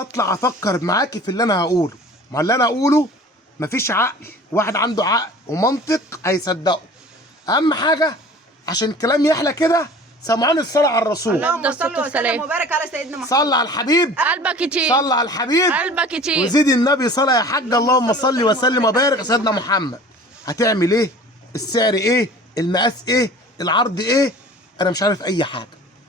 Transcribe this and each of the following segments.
اطلع افكر معاكي في اللي انا هقوله. ما اللي انا هقوله مفيش عقل، واحد عنده عقل ومنطق هيصدقه. اهم حاجه عشان الكلام يحلى كده سمعوني الصلاه على الرسول. اللهم صل وسلم وبارك على سيدنا محمد. صلى على الحبيب، قلبك يطيب، صلى على الحبيب، قلبك يطيب، وزيد النبي صلاه يا حاج. اللهم صل وسلم وبارك على سيدنا محمد. هتعمل ايه؟ السعر ايه؟ المقاس ايه؟ العرض ايه؟ انا مش عارف اي حاجه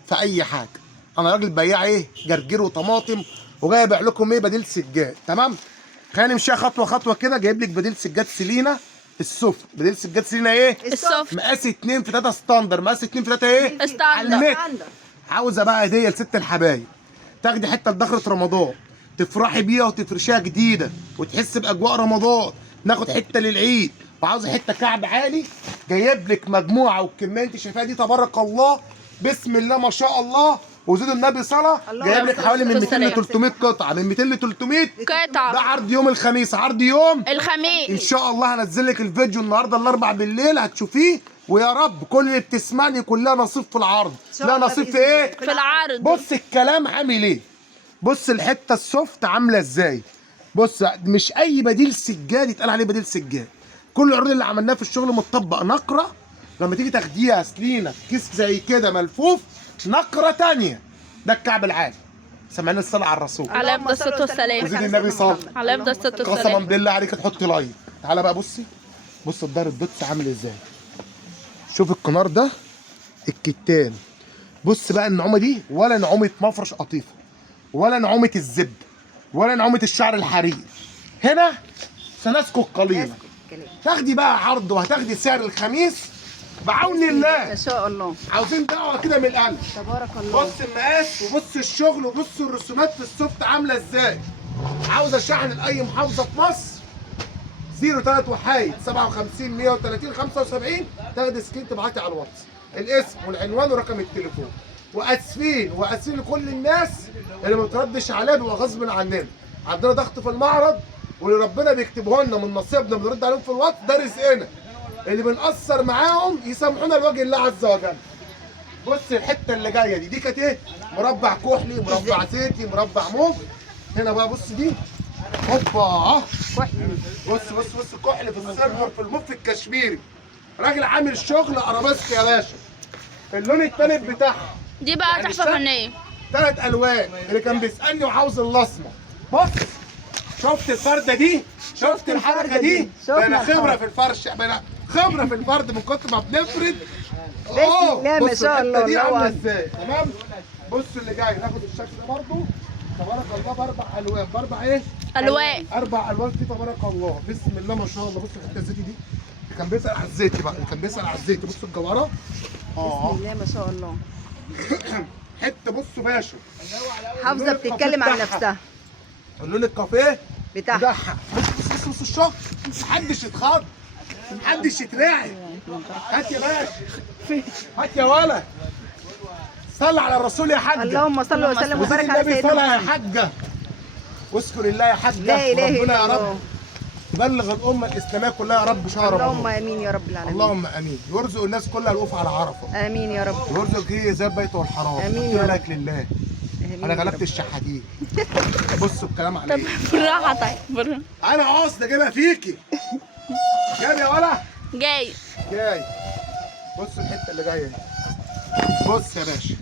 في اي حاجه. انا راجل بياع ايه؟ جرجير وطماطم، وجاي ابيع لكم ايه؟ بديل سجاد. تمام؟ خلينا نمشيها خطوه خطوه كده. جايب لك بديل سجاد سلينا السفر. بديل سجاد سلينا ايه؟ السفر، مقاس 2 في 3 ستاندر. مقاس 2 في 3 ايه؟ ستاندر. عاوزه بقى هديه لست الحبايب، تاخدي حته لدخلة رمضان تفرحي بيها وتفرشيها جديده وتحس باجواء رمضان. ناخد حته للعيد، وعاوزه حته كعب عالي. جايب لك مجموعه، والكميه انت شايفاها دي تبارك الله بسم الله ما شاء الله وزيد النبي صلاه. جايب لك حوالي من 200 ل 300 قطعه، من 200 ل 300 قطعه. ده عرض يوم الخميس، عرض يوم الخميس ان شاء الله. هنزل لك الفيديو النهارده الاربع بالليل هتشوفيه، ويا رب كل اللي بتسمعني كلها نصيب في العرض. لا نصيب في ايه؟ في العرض. بص الكلام عامل ايه؟ بص الحته السوفت عامله ازاي؟ بص مش اي بديل سجاد يتقال عليه بديل سجاد. كل العروض اللي عملناها في الشغل متطبق نقره. لما تيجي تاخديها سلينه كيس زي كده ملفوف نقره تانية. ده الكعب العالي. سمعنا الصلاه على الرسول عليه افضل الصلاه والسلام. وزيد النبي صلى. عليه افضل الصلاه قسما والسلام. بالله عليك تحط لايك. تعالى بقى بصي، بص الظهر الدوتس عامل ازاي. شوف الكنار ده الكتان. بص بقى النعومه دي ولا نعومه مفرش قطيفه، ولا نعومه الزبده، ولا نعومه الشعر الحرير. هنا سنسكت قليلا. تاخدي بقى عرض وهتاخدي سعر الخميس بعون الله. ما شاء الله. عاوزين دعوه كده من القلب. تبارك الله. بص المقاس وبص الشغل وبص الرسومات في السوفت عامله ازاي. عاوزه شحن لاي محافظه في مصر 03 وحايد 57 130 75. تاخدي سكرين تبعتي على الواتس الاسم والعنوان ورقم التليفون. واسفين لكل الناس اللي ما بتردش عليها، بيبقى غصب عننا. عندنا ضغط في المعرض واللي ربنا بيكتبه لنا من نصيبنا بنرد عليهم في الواتس، ده رزقنا. اللي بنقصر معاهم يسامحونا لوجه الله عز وجل. بص الحته اللي جايه دي كانت ايه؟ مربع كحلي، مربع زيتي، مربع موف. هنا بقى بص دي هوبا بص كحل في السيرفر في الموف الكشميري. راجل عامل شغل ارابيسك يا باشا. اللون التالت بتاعها دي بقى تحفه فنيه. 3 الوان. اللي كان بيسالني وعاوز الاسمر. بص شفت الفرده دي؟ شفت الحركه دي؟ انا خبره في الفرش، انا خبره في الفرد من كتر ما بنفرد. لا ما شاء الله. دي عامله ازاي؟ تمام. بص اللي جاي ناخد الشكل ده برضه تبارك الله باربع الوان. باربع ايه؟ الوان. 4 الوان فيه تبارك الله بسم الله ما شاء الله. بص الحته الزيتي دي اللي كان بيسال على الزيتي بقى، اللي كان بيسال على الزيتي. بص الجوهره بسم الله ما شاء الله. حته بصوا باشا حافظه بتتكلم عن نفسها. اللون الكافيه بتاعها. بص الشغل. محدش يتخض، محدش يترعب. هات يا باشا، هات يا ولد. صل على الرسول يا حاجه. اللهم صل وسلم وبارك على سيدنا محمد. يا محمد. حاجه واذكر الله يا حاجه. لا اله ربنا الا يا رب الله. يبلغ الامه الاسلاميه كلها يا رب شهر اللهم رمضان. امين يا رب العالمين. اللهم امين. يرزق الناس كلها الوقوف على عرفه. امين يا رب. ويرزق هي زي البيت والحرام. آمين يا رب. لك لله. انا غلبت الشحاتين. بصوا الكلام على ايه؟ بالراحه طيب بالراحه. انا قاصد اجيبها فيكي. جاي يا ولا جاي. بص الحته اللي جايه دي. بص يا باشا،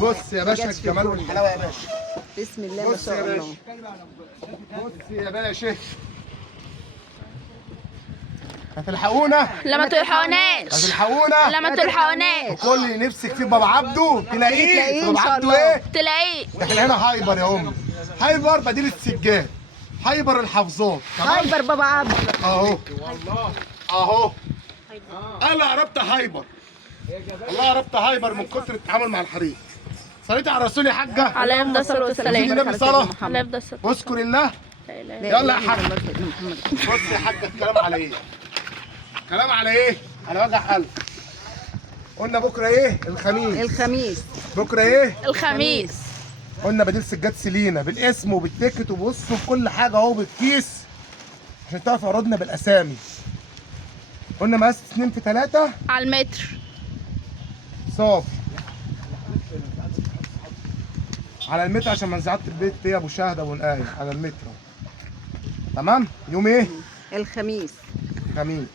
بص يا باشا الجمال والحلاوه يا باشا. بسم الله ما شاء الله. بص يا باشا هتلحقونا؟ لا ما تلحقوناش. هتلحقونا؟ لا ما تلحقوناش. كل اللي نفسك فيه بابا عبده تلاقيه. إن بابا شاء عبده الله. ايه؟ تلاقيه. احنا هنا هايبر يا امي. هايبر بديل السجاد، هايبر الحافظات. هايبر بابا عبد. اهو انا قربت هايبر. والله قربت هايبر من كتر التعامل مع الحريق. صليتي على الرسول يا حاجه. عليه افضل الصلاه والسلام. النبي صلاه. عليه افضل الصلاه. واذكر الله. يلا يا حاج. بص يا حاج الكلام على ايه؟ الكلام على ايه؟ على وجع قلب. قلنا بكره ايه؟ الخميس. بكره ايه؟ الخميس. قلنا بديل سجاد سلينا بالاسم وبالتيكت وبصوا بكل حاجه اهو بالكيس عشان تعرفوا عروضنا بالاسامي. قلنا مقاس 2 في 3 على المتر. صافي على المتر عشان منزعات البيت يا ابو شهد ابو نقايم على المتر اهو. تمام. يوم ايه؟ الخميس. خميس.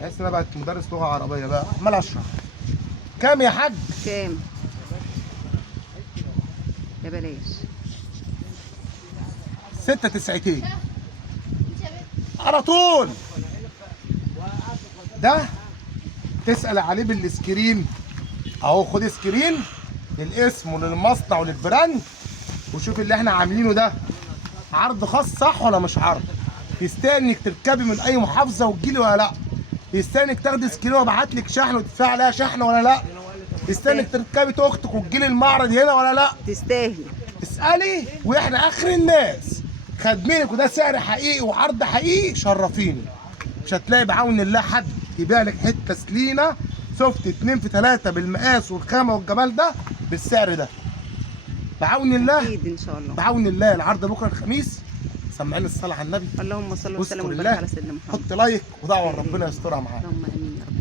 تحس ان انا بقت مدرس لغه عربيه بقى عمال اشرح. كام يا حاج؟ كام؟ يا بلاش 96 على طول. ده تسأل عليه بالسكرين اهو، خد سكرين للاسم وللمصنع وللبراند وشوف اللي احنا عاملينه ده عرض خاص صح ولا مش عرض. يستاهل انك تركبي من اي محافظه وتجيلي ولا لا؟ يستاهل انك تاخدي سكرين وابعت لك شحن وتدفعي عليها شحن ولا لا؟ يستاهل انك تركبي اختك وتجيلي المعرض هنا ولا لا؟ تستاهلي. اسألي واحنا اخر الناس خادمينك، وده سعر حقيقي وعرض حقيقي. شرفيني. مش هتلاقي بعون الله حد يبيع لك حته سلينه سوفت 2 في 3 بالمقاس والخامه والجمال ده بالسعر ده. بعون الله. اكيد ان شاء الله. بعون الله. العرض بكره الخميس. سمعين الصلاه على النبي. اللهم صل واذكر وسلم وبارك الله. على سيدنا محمد. حط لايك ودعوه ربنا يسترها معاك. اللهم امين.